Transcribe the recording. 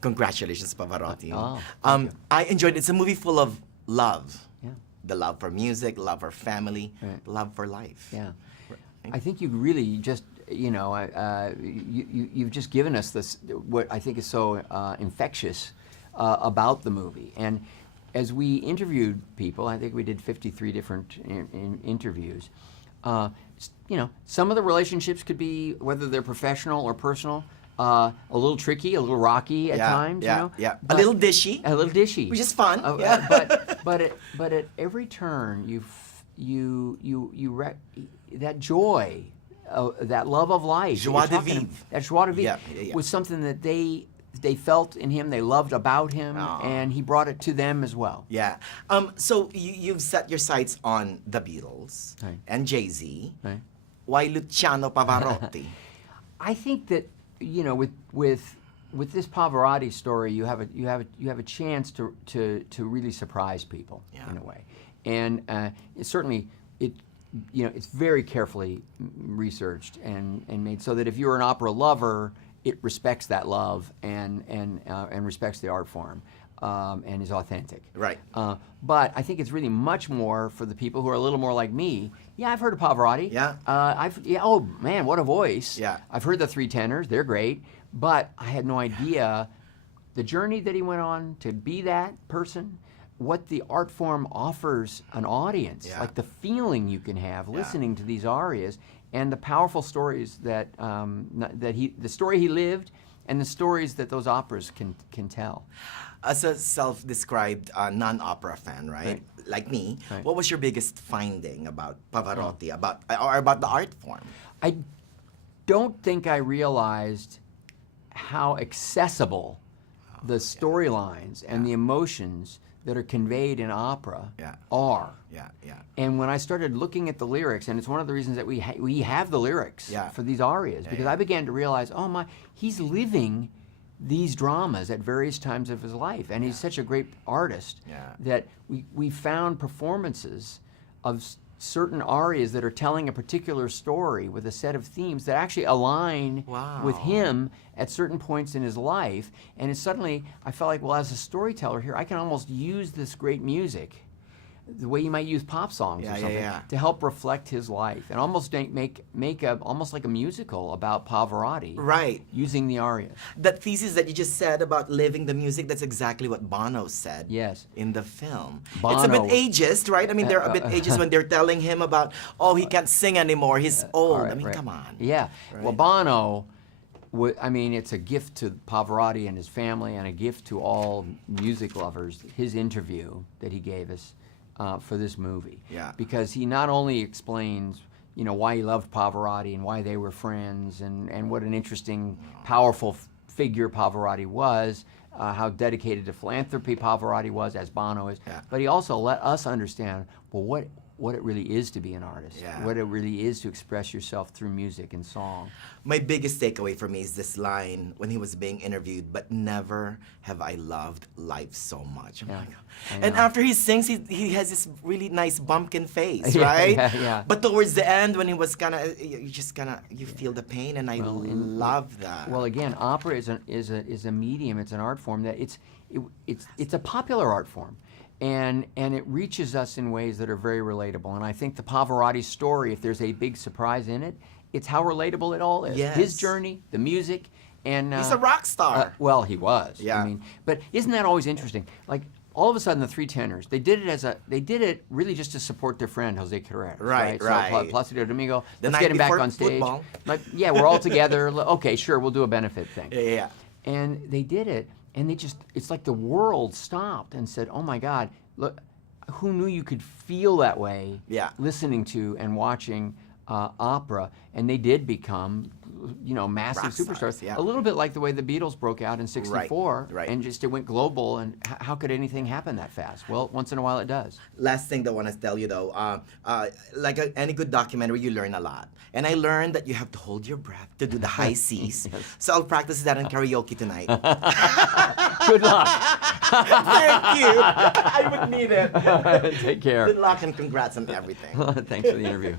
Congratulations, Pavarotti. Thank you. I enjoyed it. It's a movie full of love. Yeah. The love for music, love for family, Right. love for life. Yeah. I think you really just, you've just given us this, what I think is so infectious about the movie. And as we interviewed people, I think we did 53 different interviews, some of the relationships could be, whether they're professional or personal, a little tricky, a little rocky at times, Yeah. But A little dishy. a little dishy, Which is fun. but at every turn, that joy, that love of life, Joie that de you're talking vivre. that joie de vivre Yeah. was something that they felt in him, they loved about him, and he brought it to them as well. Yeah. So you've set your sights on the Beatles Right. and Jay-Z. Right. Why Luciano Pavarotti? I think that with this Pavarotti story, you have a chance to really surprise people in a way, and it's very carefully researched and made so that if you're an opera lover, it respects that love and respects the art form and is authentic. Right. But I think it's really much more for the people who are a little more like me. Yeah, I've heard of Pavarotti. Yeah. Oh man, what a voice. Yeah. I've heard the three tenors, they're great, but I had no idea the journey that he went on to be that person, what the art form offers an audience, Yeah. like the feeling you can have listening to these arias, and the powerful stories that the story he lived, and the stories that those operas can tell. As a self-described non-opera fan, right? Like me, Right. what was your biggest finding about Pavarotti, about the art form? I don't think I realized how accessible the storylines and the emotions that are conveyed in opera are. Yeah. And when I started looking at the lyrics, and it's one of the reasons that we have the lyrics for these arias, because I began to realize, oh my, he's living these dramas at various times of his life, and he's such a great artist that we found performances of certain arias that are telling a particular story with a set of themes that actually align with him at certain points in his life. And suddenly I felt like, well, as a storyteller here, I can almost use this great music the way you might use pop songs or something to help reflect his life and almost make almost like a musical about Pavarotti, Right. using the arias. That thesis that you just said about living the music, that's exactly what Bono said Yes. in the film. Bono, it's a bit ageist, right? I mean, they're a bit ageist when they're telling him about, oh, he can't sing anymore, he's old. I mean, come on. Yeah. Right. Well, Bono, it's a gift to Pavarotti and his family, and a gift to all music lovers, his interview that he gave us for this movie. Yeah. Because he not only explains, why he loved Pavarotti and why they were friends, and what an interesting, powerful figure Pavarotti was, how dedicated to philanthropy Pavarotti was, as Bono is, but he also let us understand, well, what it really is to be an artist, what it really is to express yourself through music and song. My biggest takeaway for me is this line when he was being interviewed, but never have I loved life so much. Oh my God. And after he sings, he has this really nice bumpkin face, right? Yeah. But towards the end, when he was you feel the pain, and I love that. Well, again, opera is a medium, it's an art form that it's a popular art form. And it reaches us in ways that are very relatable. And I think the Pavarotti story, if there's a big surprise in it, it's how relatable it all is. Yes. His journry, the music, and he's a rock star. Well, he was. Yeah. But isn't that always interesting? Like, all of a sudden, the three tenors, they did it really just to support their friend Jose Carreras. Right. So Placido Domingo, The let's night get him back before on stage. football. Yeah, we're all together. Okay, sure, we'll do a benefit thing. Yeah. And they did it, and it's like the world stopped and said, oh my God, look, who knew you could feel that way listening to and watching opera? And they did become, massive Rock superstars. stars, yeah. A little bit like the way the Beatles broke out in '64, Right. and it went global. And how could anything happen that fast? Well, once in a while it does. Last thing that I want to tell you though, any good documentary, you learn a lot. And I learned that you have to hold your breath to do the high C's. So I'll practice that in karaoke tonight. Good luck. Thank you. I would need it. Take care. Good luck and congrats on everything. Thanks for the interview.